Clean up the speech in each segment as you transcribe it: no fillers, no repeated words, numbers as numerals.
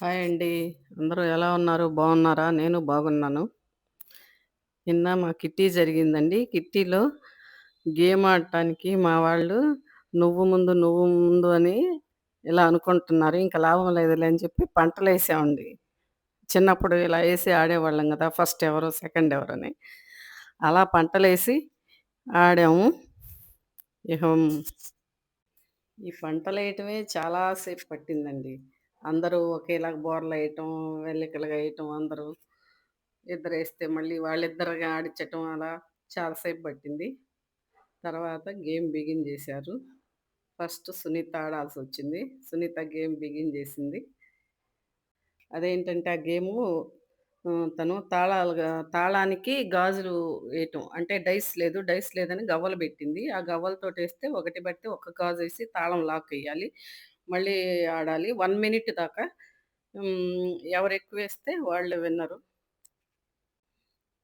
Hi అండి. అందరూ ఎలా ఉన్నారు? బాగున్నారా? నేను బాగున్నాను. నిన్న మా కిట్టీ జరిగిందండి. కిట్టీలో గేమ్ ఆడటానికి మా వాళ్ళు నువ్వు ముందు అని ఇలా అనుకుంటున్నారు. ఇంక లాభం లేదులే అని చెప్పి పంటలేసామండి. చిన్నప్పుడు ఇలా ఏసి ఆడేవాళ్ళం గదా! ఫస్ట్ ఎవరు? సెకండ్ ఎవరని. అలా పంటలేసి ఆడాము. ఇక ఈ పంటలేయటమే చాలా సేపు పట్టిందండి. అందరూ ఒకేలాగా బోర్లేయటం, వెల్లకిలాగా ఎయటం అందరూ. ఇద్దరేస్తే మళ్ళీ వాళ్ళిద్దరుగా ఆడిచ్చటం అలా చాలా సేపు పట్టింది. తర్వాత గేమ్ బిగిన్ జేశారు. ఫస్ట్ సునీత ఆడాల్సొచ్చింది. సునీత గేమ్ బిగిన్ జేసింది. అదేంటంటే ఆ గేము తను తాళానికి గాజులు వేయటం. అంటే డైస్ లేదు. డైస్ లేదని గవ్వలు బెట్టింది. ఆ గవ్వలతోటేస్తే ఒకటి బడితే ఒక గాజేసి తాళం లాకెయ్యాలి. మళ్ళీ ఆడాలి. 1 మినిట్ దాకా ఎవరెక్కువేస్తే వాళ్ళు విన్నరు.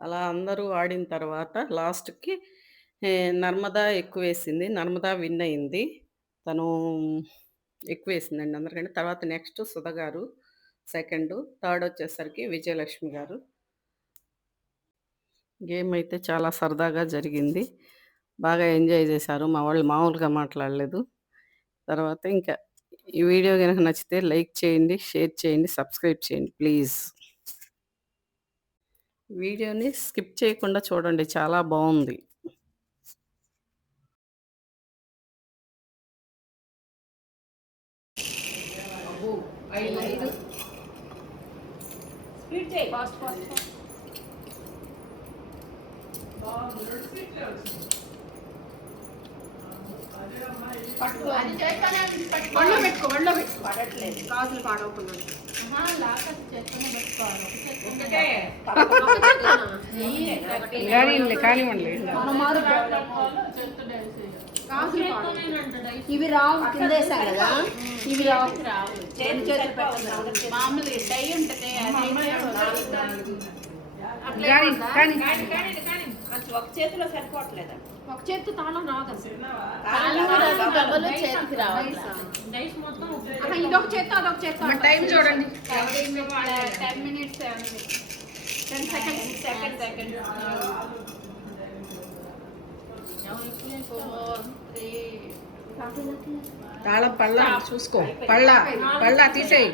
అలా అందరూ ఆడిన తర్వాత లాస్ట్‌కి నర్మదా ఎక్కువేసింది. నర్మదా విన్ అయింది. తను ఎక్కువేసిందండి అందరికంటే. తర్వాత నెక్స్ట్ సుధ గారు సెకండు, థర్డ్ వచ్చేసరికి విజయలక్ష్మి గారు. గేమ్ అయితే చాలా సరదాగా జరిగింది. బాగా ఎంజాయ్ చేశారు. మా వాళ్ళు మామూలుగా మాట్లాడలేదు. తర్వాత ఇంకా ఈ వీడియో గనక నచ్చితే లైక్ చేయండి, షేర్ చేయండి, సబ్స్క్రైబ్ చేయండి ప్లీజ్. వీడియోని స్కిప్ చేయకుండా చూడండి. చాలా బావుంది. అబ్బో! 5 స్పీడ్ చేయి. Fast fast fast. పట్టుకో. అది చేస్తానే ఉంది. పట్టుకో. ఒళ్ళో పెట్టుకో. ఒళ్ళో పెట్టుకో. పడట్లేదు. గాజులు పాడవకుండా. లాకర్ చేస్తూనే పెట్టుకోవాలి. ఒకటే. కానివ్వండి. ఇవి రావు కిందేసాం కదా, ఇవి రావు. మామూలు డై ఉంటుంది. ఒక చేతిలో సరిపోవట్లేదు. ఒక చేతి తాళం రాదు. చేతికి రావాలి. ఇదొక చేతి అదొక చేతి. టైం చూడండి. 10 మినిట్స్ 10 సెకండ్స్. సెకండ్. తాళం పళ్ళ చూసుకో. పళ్ళ తీసేయి.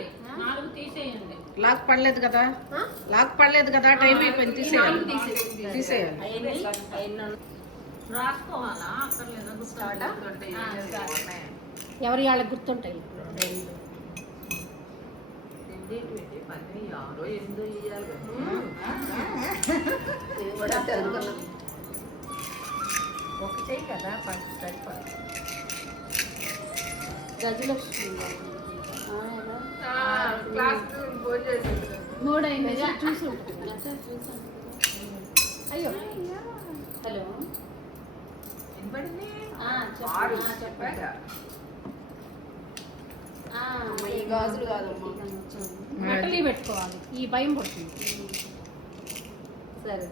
లాక్ పడలేదు కదా. టైం అయిపోయింది. తీసేయాలి. ఎవరి వాళ్ళకి గుర్తుంటాయి. ఒకటే కదా సరిపడు. గజలక్ష్మి 3 అయింది. చూసి అయ్యో. హలో చెప్పండి. ఈ గాజులు కాదమ్మా, బట్టలు పెట్టుకోవాలి. ఈ భయం పడుతుంది. సరే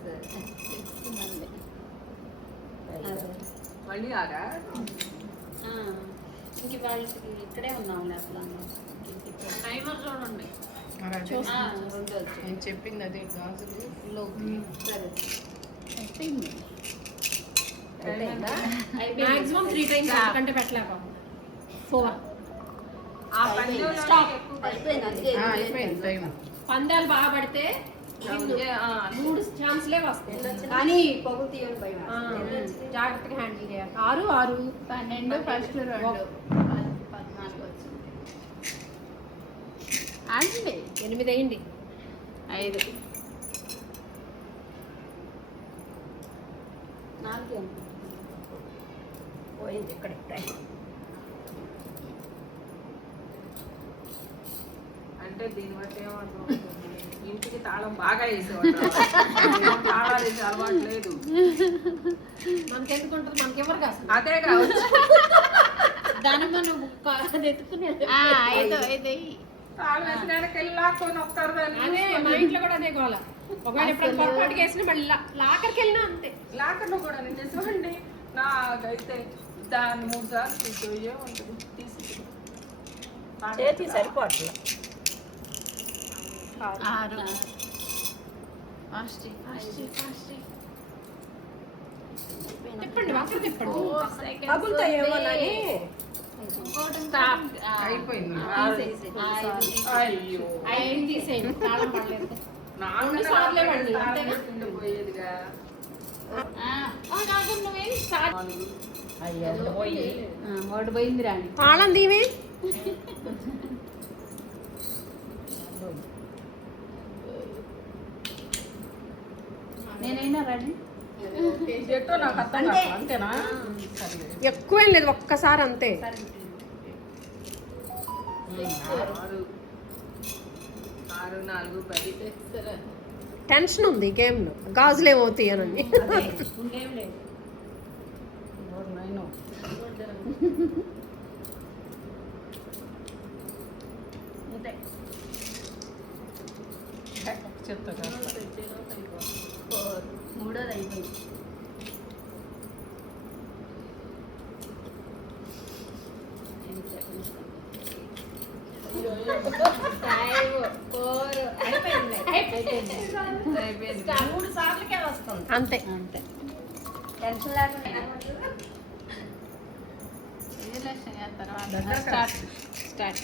మళ్ళీ ఆగా ఇంక వాళ్ళకి ఇక్కడే ఉన్నాం అసలు. టైమర్ చూడండి. నేను చెప్పింది అదే గాజులు. సరే అయిపోయింది. మాక్సిమం 3 టైమ్స్ కంటే పెట్టలేక 4. అయిపోయింది టైం. పందాలు బాగా పడితే 3 ఛాన్స్లే వస్తాయి. కానీ పొగులు తీయని భయం. జాగ్రత్తగా హ్యాండిల్ చేయాలి. 6 12 ఫస్ట్ 2 14 వచ్చింది. ఆడండి. 8 అయింది. 5 4 పోయింది. ఇక్కడ అంటే దీన్ని బట్టి ఏమంటారు, ఇంటికి తాళం బాగా వేసేవాడు. తాళాలు వేసే అలవాటు లేదు. మనకెందుకు ఉంటుంది? మనకెవరు కాదు. అదే కావచ్చు. దానిమ్మ నువ్వు ఎత్తుకునేది. తాళం వేసినాక వెళ్ళి లాక్కొని వస్తారు. అదే మా ఇంట్లో కూడా అదే గోల. ఒకవేళ ఎప్పుడు పొరపాటుకి వేసినా మళ్ళీ లాకర్కి వెళ్ళినా అంతే. లాకర్లో కూడా నేను నిజమండి. నాకైతే దాన్ని 3 సార్లు తీసుకుపోయే ఉంటుంది. చేతి సరిపోవట్లేదు. 6 ఫాస్ట్ తిప్పండి వంకర తిప్పండి పగులుతాయేమోనని. అయిపోయింది. ఐదు తీసేయండి తాళం పడలేదు నాలుగు రెండు సార్లే పడింది, తాళం అంతేనా? కింద పోయేదిగా. నువ్వేం స్టార్ట్ పోయి ఒకటి పోయింది రాండి తాళం దీవి. నేనైనా రెడీ ఎట్టో నాకు అర్థం కాదు. అంతేనా? ఎక్కువేం లేదు, ఒక్కసారి అంతే. 6, 4, 10. టెన్షన్ ఉంది గేమ్ లో, గాజులు ఏమవుతాయి అని. ఎవరు నాయనో? చెప్తా కాస్త. మూడోది అయిపోయింది మూడు సార్లకే వస్తుంది. అంతే. అంతే టెన్షన్ లేకుండా. తర్వాత స్టార్ట్ స్టార్ట్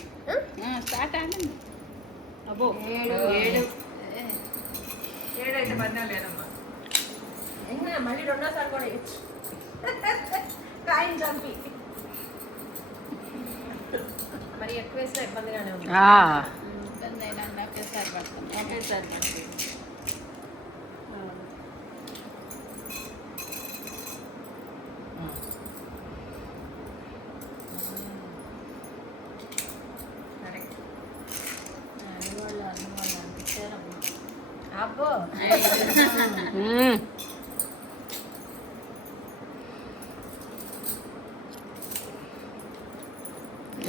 స్టార్ట్ ఆగండి అబ్బో 7 7 పద్నాలుగు లేదమ్మా. మళ్ళీ రెండోసారి కూడా వేయచ్చు. కాయిన్ చంపి మరి ఎక్కువ వేసినా ఇబ్బందిగానే ఉంది. ఒకేసారి పడతాం ఒకేసారి పడతాం అబ్బో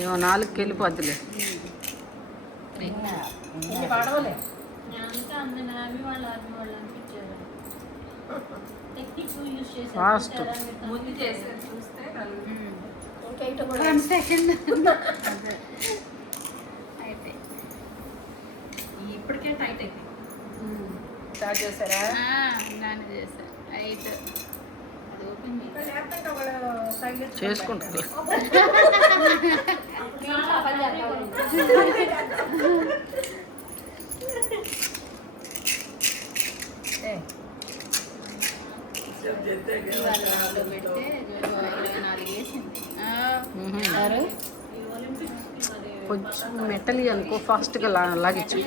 ఏమో 4కి వెళ్ళిపోద్దులే. ఇన్ని పడవలే. అంతా అందరూ అవి వాళ్ళు అనిపించారు టెక్నిక్స్ యూజ్ Fast. చేశారు ముందు చేసేది చూస్తే నలుగురు. ఇంకైతే కూడా 1 సెకండ్ అయితే ఇప్పటికే టైట్ అయిపోయింది. స్టార్ట్ చేశారా? నాన్న చేశాను 8 అది ఓపెన్ లేకపోతే ఒకళ్ళు సైడ్ నుంచి చేసుకుంటుంది. ఇంట్లో పని చేద్దామని. పెడితే 24 వేసింది కొంచెం మెటల్ అనుకో, ఫాస్ట్గా లాగించు.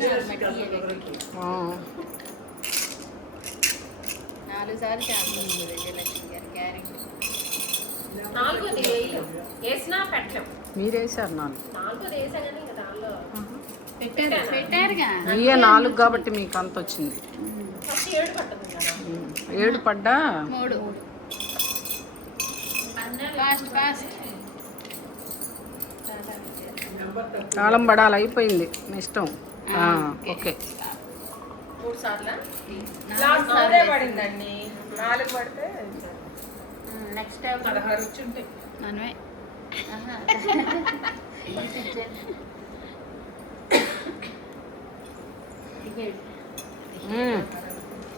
4 సార్లు చేస్తాను విజయలక్ష్మి గారి గ్యారెంటీ నాలుగోది వేయలేం, వేసినా పెట్టలేం. మీరేసారు 4. నాలుగోది వేసా కానీ ఇంకా దానిలో పెట్టారుగా ఇయ్యే 4 కాబట్టి మీకు అంత వచ్చింది. ఫస్ట్ 7 పట్టదు కదా. 7 పడ్డా 3 ఫాస్ట్ ఫాస్ట్ తాళం పడాలి. అయిపోయింది మీ ఇష్టం. ఓకే. 3 సార్లు లాస్ట్ అదే పడిందండి. 4 పడితే నెక్స్ట్ టైం 16 వచ్చి ఉంటాయి. మనమే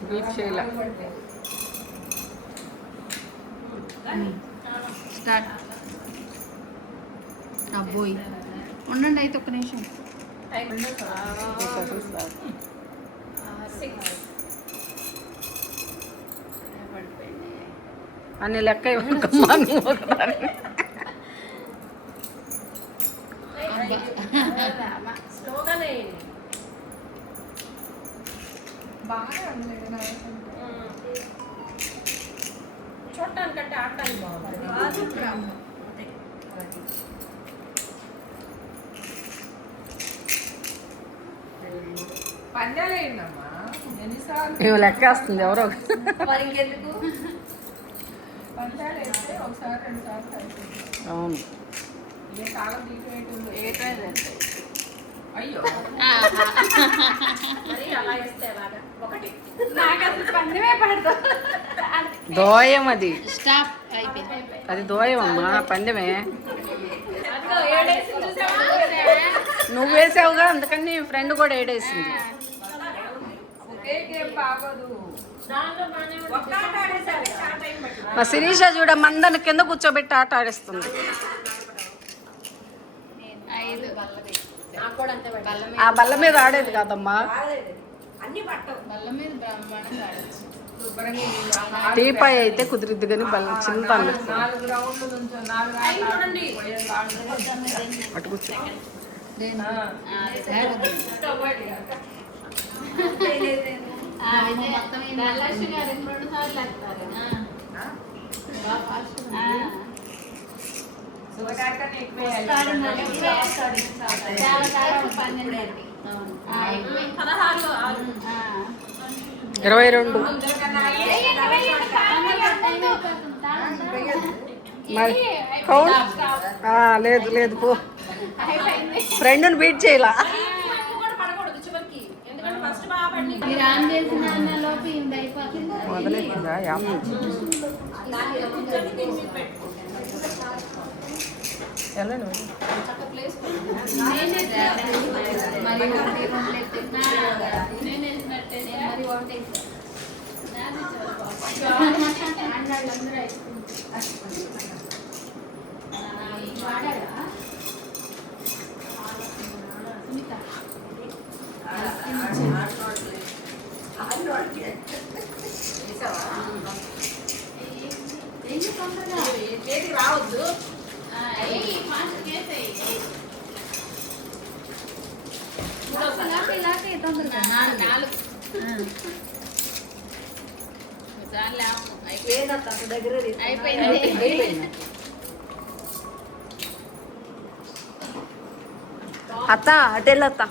బీప్ చేయాల. స్టార్ట్ అబ్బోయ్ ఉండండి అయితే ఒక్క నిమిషం అన్ని లెక్క ఇవ్వకమ్మా నువ్వు ఒకదాన్ని. స్లోగానే వేయండి. బాగా చూడటానికంటే ఆడటానికి బాగుంటుంది. పందాలు వేయండమ్మా. ఎన్నిసార్లు మేము లెక్కేస్తుంది ఎవరో. మరి ఇంకెందుకు పందాలు వేస్తే ఒకసారి 2 సార్లు అయిపోయింది. అవును. ఏ తాళం తీసేయటం అయ్యో మరి అలా వేస్తే అలాగా ఒకటి నాకు అసలు పందెమే పడదు దోయం అది. స్టాప్ అయిపోయింది అది దోయం అమ్మా, పందెమే. అదిగో 7 వేసి చూసావా? నువ్వు వేసావుగా అందుకని ఫ్రెండ్ కూడా ఏడేసింది. ఒకే గేమ్ బాగోదు. ఒక్క ఆట ఆడేసరికి చాలా టైం పట్టింది. మా శిరీష చూడ మందని కింద కూర్చోబెట్టి ఆట ఆడిస్తుంది. నాకు కూడా అంతే పెట్టాలి. ఆ బల్ల మీద ఆడేది కాదమ్మా, అన్ని పట్టవు. బల్ల మీద బ్రహ్మాండంగా ఆడచ్చు. శుభ్రంగా ఈ టీపాయ్ అయితే కుదిరిద్ది కానీ బల్ల చిన్న తండ్రి 4 రౌండ్ల నుంచి 4 చూడండి. అటు కూర్చో. ధనలక్ష్మి గారు 2 సార్లు వేస్తారు. శుభకార్యాన్ని ఎక్కువ చాలా చాలా 12 16లో 22 మరి కౌంట్. లేదు లేదు పో, ఫ్రెండ్ని బీట్ చేయాల. మీరు ఆన్ చేసిన లోపు ఇది అయిపోతుంది. మొదలైందా యామ్ ఎలా మరి ఒకటి 2 ఎత్తున్నా నేను వేసినట్టే మరి ఒకటి చేతికి రావద్దు. అత్త అటెళ్ళత్త.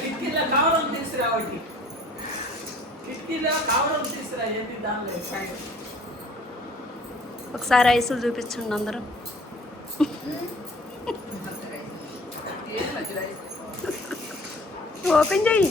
కిటికీలో కవరం తీసుకురావటి. కిటికీలో కవరం తీసుకురా. ఏంటి దానిలో ఒకసారి ఐసులు చూపించండి అందరూ. ఓపెన్ చెయ్యి.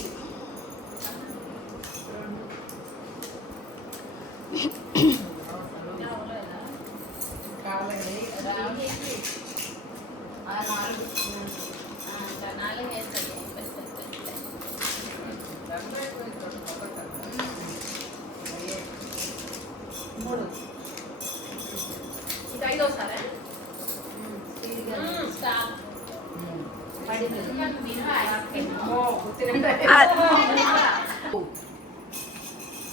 ఇది 5వసారా?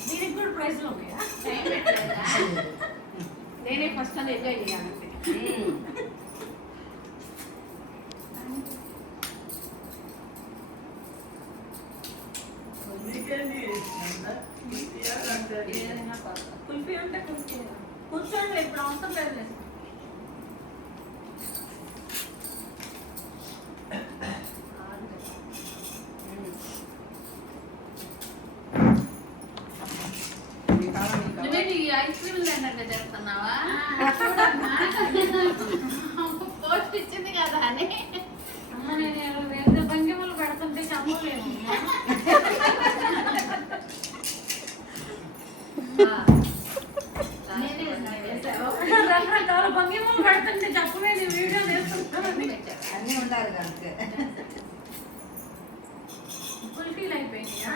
దీనికి కూడా ప్రైజ్లు ఉన్నాయా? నేనే ఫస్ట్ అని ఎంజాయ్ చేయాలంటే. కుల్ఫీ అంటే కుల్ఫీ. కూర్చోండి, ఇప్పుడు అవసరం లేదు. ఐస్ క్రీమ్ లేనట్టు చెప్తున్నావా? పోస్ట్ ఇచ్చింది కదా అని అమ్మ నేను వేరే భంగిమలు పెడుతుంటే చమ్మలేము. రకరకాల భంగిమలు పెడుతుంటే చెప్పలేదు. వీడియో చేస్తుంటాను అన్నీ ఉండాలి కనుక ఫుల్ఫిల్ అయిపోయినాయా?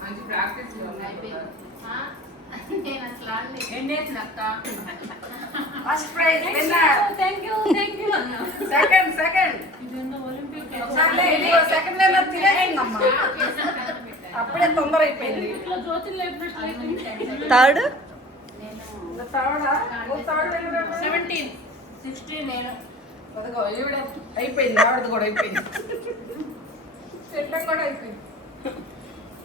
మంచి ప్రాక్టీస్ నేను అసలు first prize winner. Thank you second second olympic second winner తినేసిందమ్మా. అప్పుడే తొందర అయిపోయింది. జ్యోతులు లేపినట్లు థర్డ్ థర్డా? 17 16 నేను అదిగో ఈవిడ అయిపోయింది. ఆవిడది కూడా అయిపోయింది. చెట్టం కూడా అయిపోయింది.